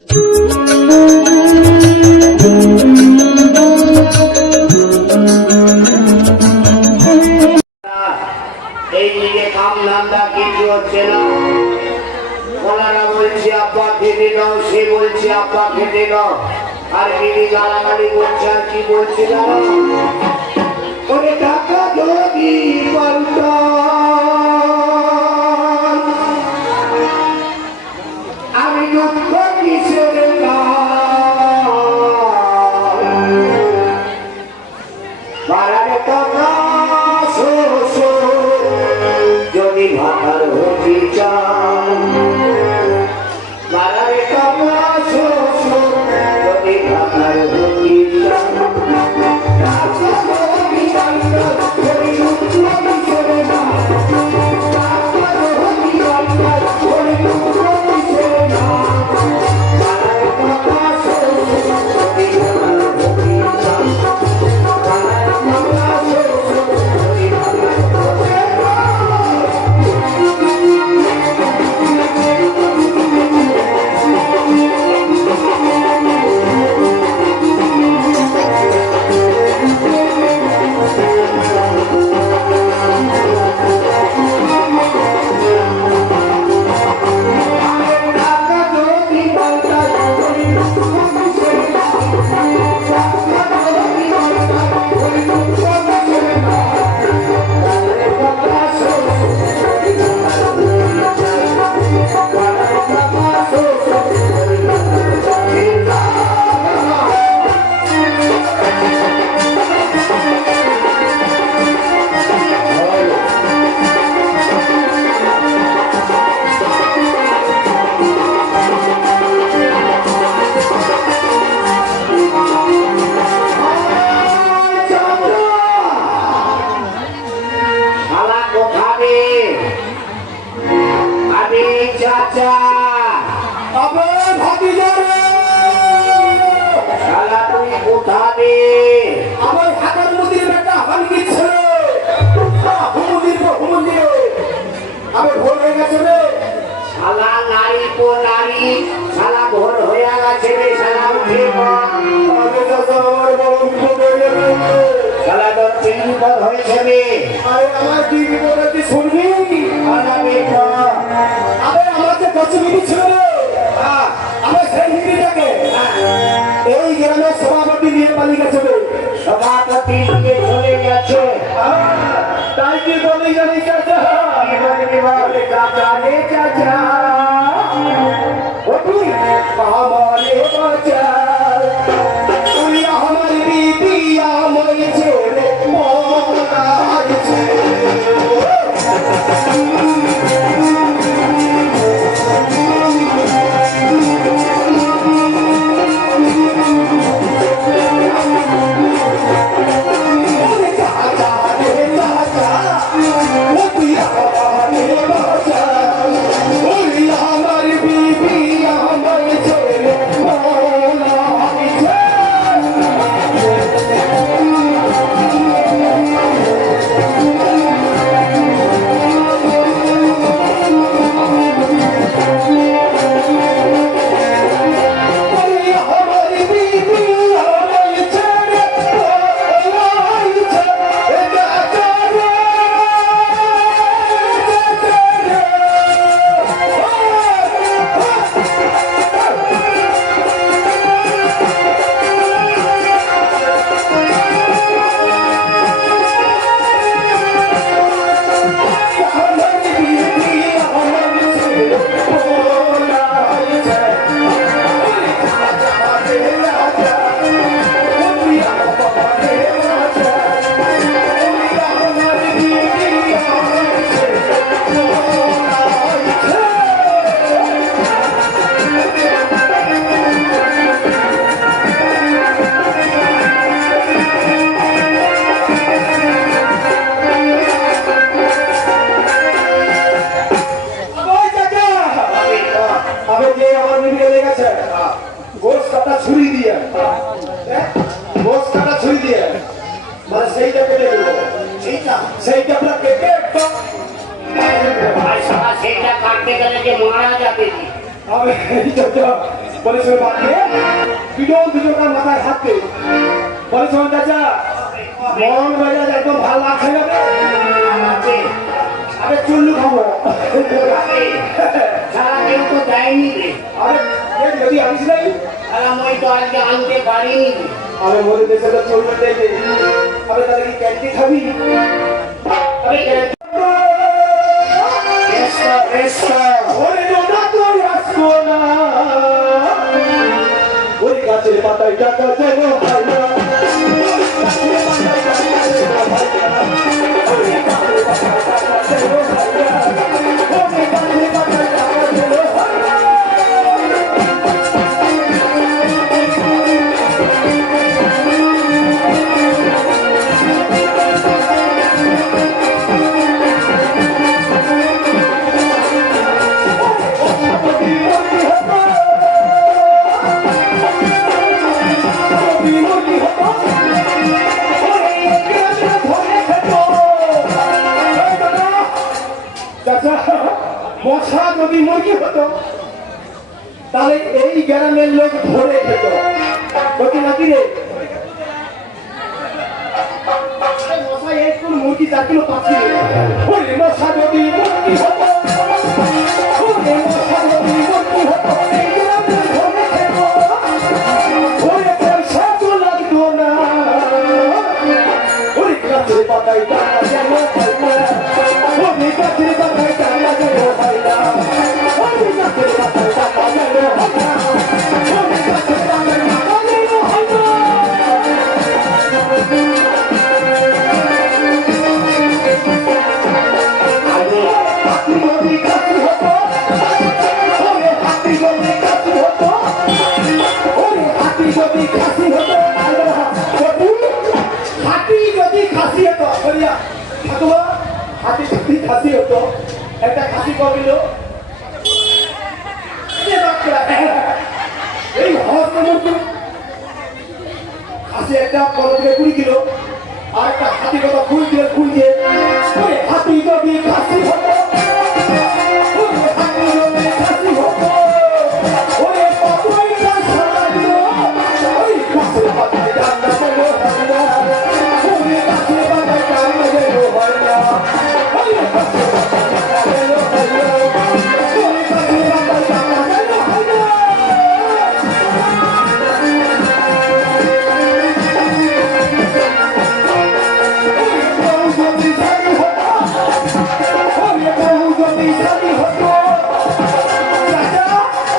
এই দিকে কাম ধান্দা কিছু হচ্ছে না। ওনারা বলছে আব্বা খেতে দাও, সে বলছে আব্বা খেতে দাও, আর দিদি গালাগালি করছে। আর কি বলছে জানো? ওরে টাকা যদি আমি দুঃখ কিসের বাড়ারে টাকা যদি ভাতার হতে চান, বাড়ারে টাকা যদি ভাতার হতে চান, আমার হাতের মুদির বেটা হালকি ছিল আমি ভোর হয়ে গেছে রে শালা নারী পো নারী, শালা ভোর হয়ে গেছে রে, শালা উঠে শালা তোর কি বিপদ হয়েছে রে? আরে আমার কি বিপদ আছে শুনবি? আরে আমার যে 10 মিনিট ছিল রে, আমার সেই মিনিটটাকে এই গ্রামের সভাপতি নিয়ে পালিয়ে গেছে রে। সভাপতি নিয়ে চলে গেছে, তাই কি বলি জানি চাচা? কি বলবি বল? চাচা রে চাচা, ও তুই আমারে বাঁচা, তুই আমার বিপিয়া মরেছে রে মোরা আছে। সেইটা কাটতে গেলে যে মারা যাবে। বলেছিল বাপকে দুজনকার মাথায় হাতে বলেছিল চাচা মরণ মেজাজ একদম ভালো লাগছে না আরে চুল্লু খাবো সারা কেউ তো দেয়নি রে। আরে যদি আনিস নাই মই তো আজকে আনতে পারিনি রে। আরে মোদের দেশে তো চলবে দেখে আরে তাহলে কি ক্যান্টি খাবি আরে ক্যান্টি ওরে না তোর আসবো না ওই গাছের পাতায় টাকা দেবো ভাই না গাছের পাতায় টাকা দেবো ভাই না ওই গাছের পাতায় টাকা দেবো ভাই না ওই গাছের পাতায় টাকা দেবো ভাই না মশা যদি মুরগি হতো তাহলে এই গ্রামের লোক ধরে খেত বলছি নাকি রে মশা এই কোন মুরগি 4 কিলো 5 কিলো ওরে মশা যদি মুরগি হতো ওরে মশা যদি মুরগি হতো এই গ্রামের ধরে খেত ওরে পয়সা তো লাগতো না ওরে গাছের পাতায় টাকা যেন পাই না ওরে গাছের পাতায় টাকা যেন পাই না ওরে গাছের পাতায় টাকা যেন পাই না ওরে গাছের পাতায় টাকা যেন পাই না আগে হাতি যদি খাসি হতো ওরে হাতি যদি খাসি হতো ওরে হাতি যদি খাসি হতো হাতি যদি খাসি হতো বলিয়া ঠাকুমা হাতি যদি খাসি হতো একটা খাসি কবিল এই হস মূর্তি খাসি একটা 15 কিলো আর একটা হাতি কথা খুলছে ওরে হাতি যদি খাসি হতো ওরে হাতি যদি খাসি হতো ওরে কতই না সারাদিন ওই গাছের পাতায় ডান্ডা দেবো হয় না ওরে গাছের পাতায় ডান্ডা দেবো হয় না ওরে গাছের পাতায় ডান্ডা দেবো হয় না ওরে গাছের পাতায় ডান্ডা দেবো হয় না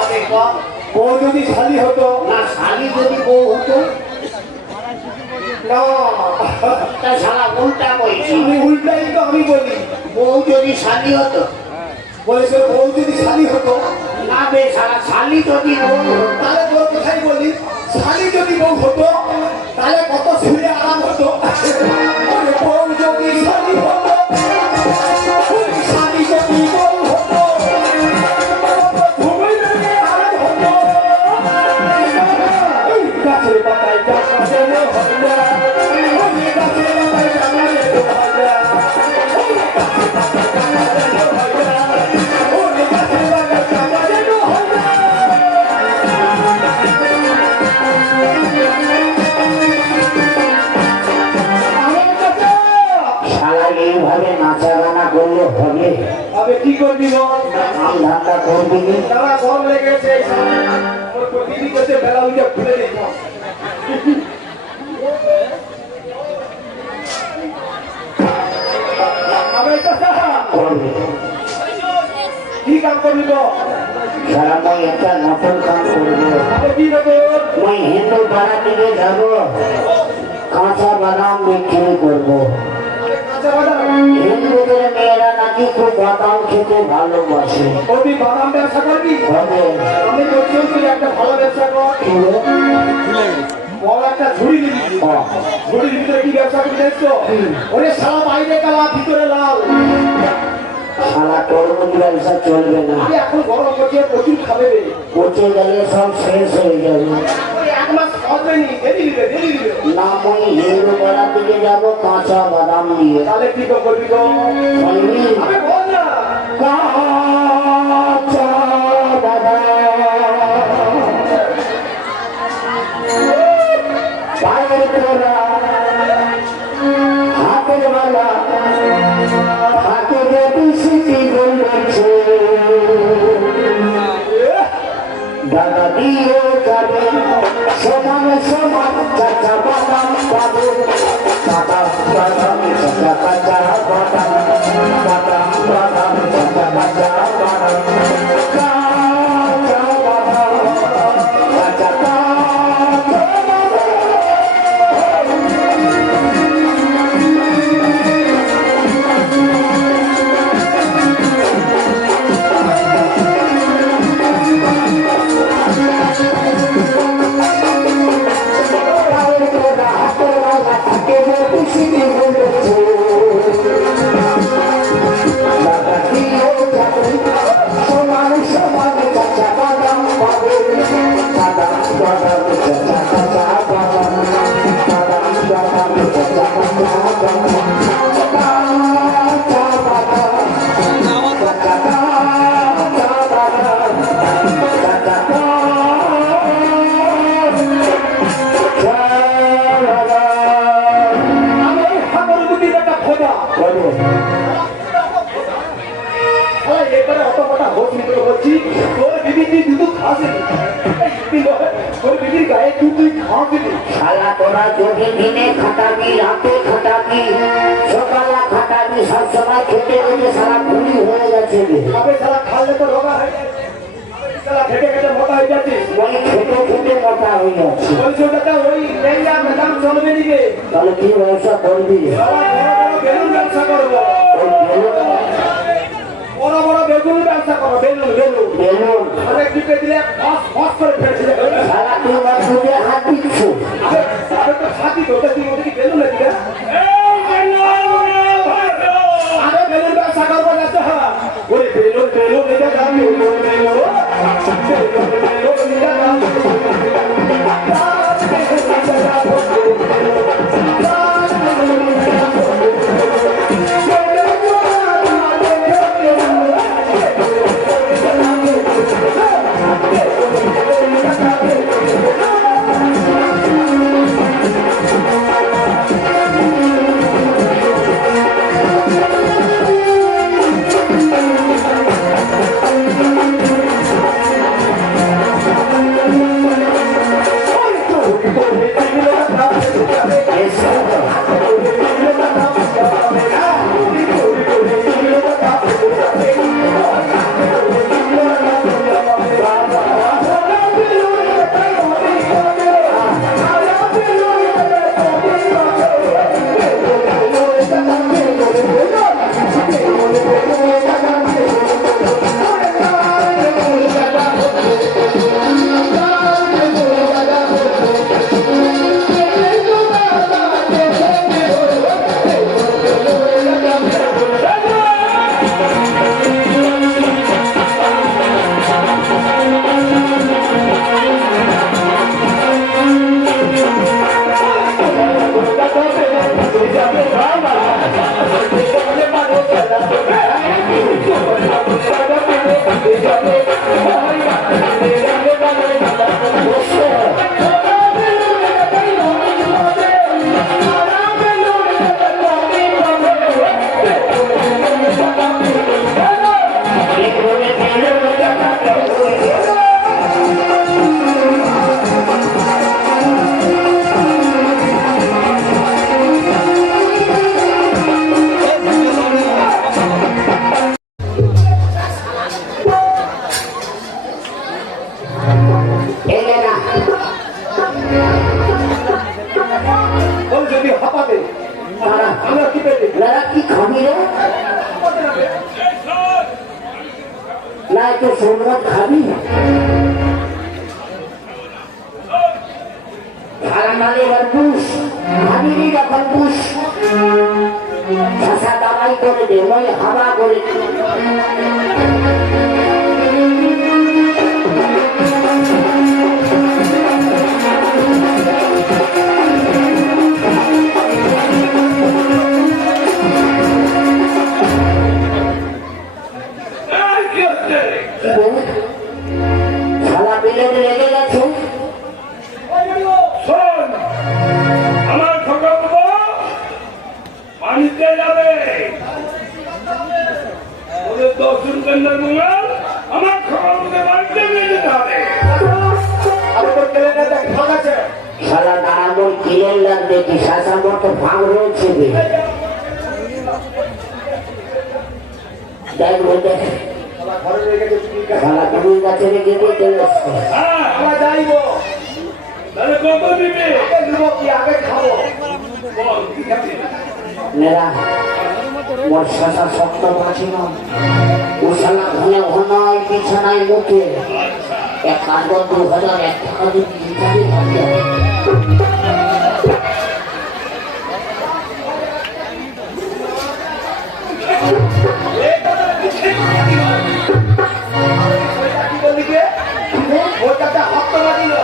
আগে কম বউ যদি শালি হতো না শালি যদি বউ হতো না তা শালা উল্টা কইছি। আমি উল্টাই তো আমি বলি বউ যদি শালি হতো বলেছে বউ যদি শালি হতো না বে শালা শালি যদি বউ হতো তাহলে তোর কোথায় বলি শালি যদি বউ হতো তাহলে কত শুয়ে আরাম হতো ওরে বউ যদি শালি হতো ওরে শালি যদি বউ হতো ঘুমিয়ে গেলে আরাম হতো ওই গাছের পাতায় টাকা যেন হয় না ওই গাছের পাতায় টাকা যেন হয় না ওই গাছের পাতায় টাকা যেন হয় না ওই গাছের পাতায় টাকা যেন হয় না আমার কাছে শালা এইভাবে নাচা গানা করলে হবে? আবে কি করবি বল কাম ধান্দা করবি নি? তারা গরম লেগেছে ওর প্রতিদিন করছে বেলা উঠে খুলে দিত আবে চাচা করবি কি কাম করবি তো শালা মই একটা নতুন কাম করবো। আবে কি নতুন মই হিন্দু পাড়া দিকে যাব, কাঁচা বাদাম বিক্রি করবো। আরে কাঁচা বাদাম হিন্দুদের মেয়েরা নাকি খুব বাদাম খেতে ভালোবাসে। ও তুই বাদাম ব্যবসা করবি হবে আমি করছি তুই একটা ভালো ব্যবসা কর কি রে? বড় একটা ঝুড়ি নিবি বাহ, ঝুড়ির ভিতরে কি ব্যবসা করবি দেখছো ওরে সারা বাইরে কালা ভিতরে লাল শালা তরমুজ ব্যবসা চলবে না, আরে এখন গরম করছে প্রচুর খাবে রে পচে গেলে সব শেষ হয়ে যাবে। ওরে এক মাস খাওয়াবে নি দেরি দিবে না মই হিন্দু পাড়া দিকে যাব কাঁচা বাদাম নিয়ে। তাহলে কি তো করবি তো বলবি আরে বল না কাঁচা বাদাম টাকা দিয়ে যাবে সমান সমান চাচা বাদাম পাবে বাদাম বাদাম চাচা কাঁচা বাদাম বাদাম বাদাম চাচা কাঁচা বাদাম কাঁচা বাদাম কাঁচা কাঁচা শালা তোরা যদি দিনে খাটাবি রাতে খাটাবি সকালে খাটাবি সবসময় খেতে খেতে সারা পুরি হয়ে যাচ্ছে খালে তো রোগা হয়ে যাচ্ছে খেটে খেটে মোটা হয়ে যাচ্ছে ওই খেতে খেতে মোটা হয়ে যাচ্ছে ওই ম্যাডাম চলবে দিকে তাহলে কি ব্যবসা করবি বেলুন ব্যবসা করবো বড় বড় বেগুন ব্যবসা করো বেলুন বেলুন বেলুন অনেক দিকে দিলে ফস করে ফেলছিল সারা তুই বাসুদে হাত দিচ্ছ তো সাথী তো তুই ওদের কি বেলুন নাকি আরে বেলুন ব্যবসা করবো না তো ওই বেলুন বেলুন এটা দাম বেলুন বেলুন এটা দাম তো সোমরাত খাবি খারামালে এবার পুষ খাবিনি যখন পুষ ভাষা দাবাই করে দে মই হাওয়া করে Dosur gönderdiler. কিলেন লাগ দেখি শাসা মতো ভাঙ রয়েছে দেখ বলতে আমার ঘরে রেখে গেছি কি কাজ? সারা তুমি গাছে রেখে দিয়ে চলে এসছে আমরা যাইবো তাহলে কত দিবে? আগে নিবো কি আগে খাবো বল, কি খাবি? মেরা মোর শাসা শক্ত পাচ্ছি না ও শালা ঘনে ঘনায় বিছানায় মুখে এক কাগজ 2001 টাকা দিয়ে বিছানি থাকে ওইটা কি বললি কে? ওইটাতে হাত তো লাগিল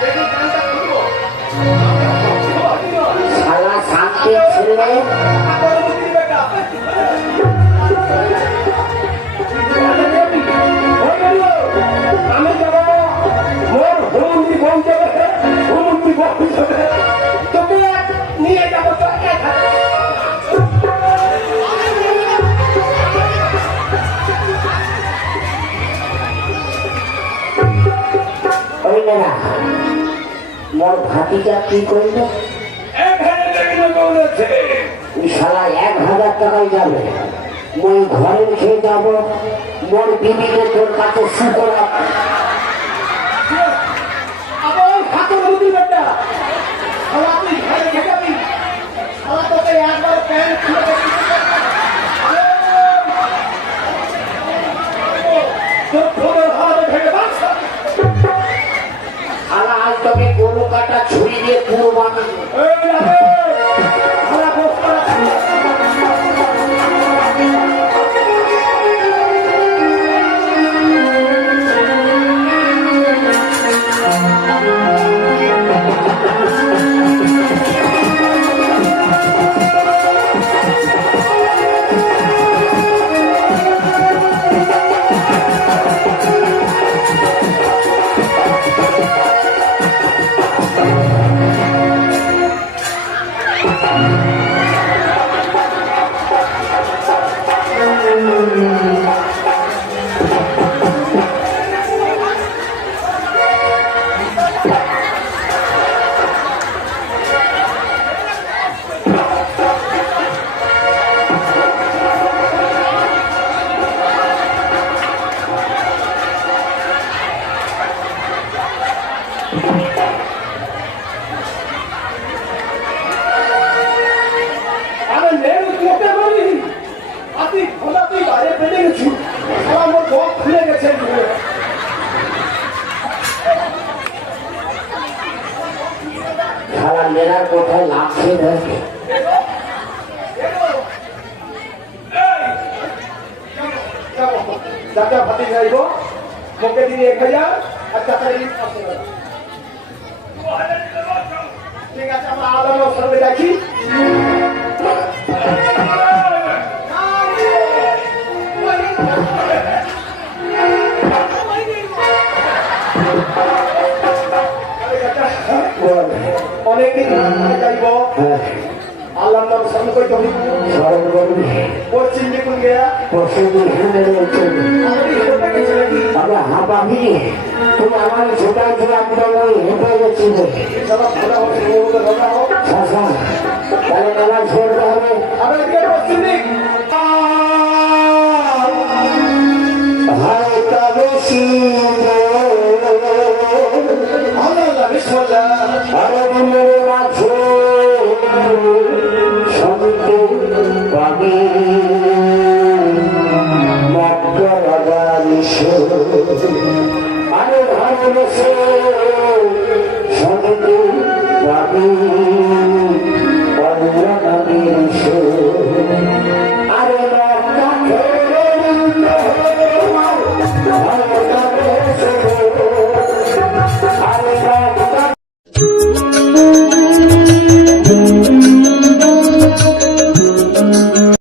দেখি কানটা খুলবো শালা শান্তি ছেলে আমি যাব মোর হুমন্তি বউ যাবে হুমন্তি বউ যাবে তোকে নিয়ে যাবো তো ওই মেরা মোর ভাতিটা কি করলো 1000 টাকা বলেছে। ওই শালা 1000 টাকায় যাবে মই ঘরে খেয়ে যাব মোর বিবিকে তোর কাছে শুকর আবার হাতে মুদি বেটা শালা তুই ঘরে খেয়াবি শালা তোকে একবার প্যান্ট খুলে দেখি তোর তোর হাতে ভেঙে বাস শালা আজ তোকে গরু কাটা ছুরি দিয়ে পুরো বানাবো এই আরে শালা বস্তা আরে নেড়ু কোটে বলি আপনি খোলা তুই বাইরে ফেলে গেছি আমার বক খুলে গেছে শালা মেরার কোথায় লাগছে দেখে যাতে ভাতি যাইব মুখে দিয়ে 1000 আর টাকা দিয়ে 500 টাকা 2000 টাকা বলছো। ঠিক আছে আমরা আলাদা সর্বে দেখি অনেকদিন যাইব আল্লাহ নাম স্মরণ করতে হবে স্মরণ করবি পশ্চিম দিকুন গিয়া পরশুদিন এখানে রয়েছে আমি হেঁটে গেছি নাকি আমরা হাঁপা ভিড়ে তুমি আমার ছোটাই থেকে আমরা ওই হেঁটে গেছি সবাই ভালো হচ্ছে বহুত ভালো হোক শাসা তাহলে মেলা ছেড়তে হবে আমরা এদিকে পশ্চিম দিক হালকা বেশি আল্লাহ বিসমিল্লাহ আরে দিনের মাঝে সন্তে পাবি আরে ভালোবেসে সন্তে পাবি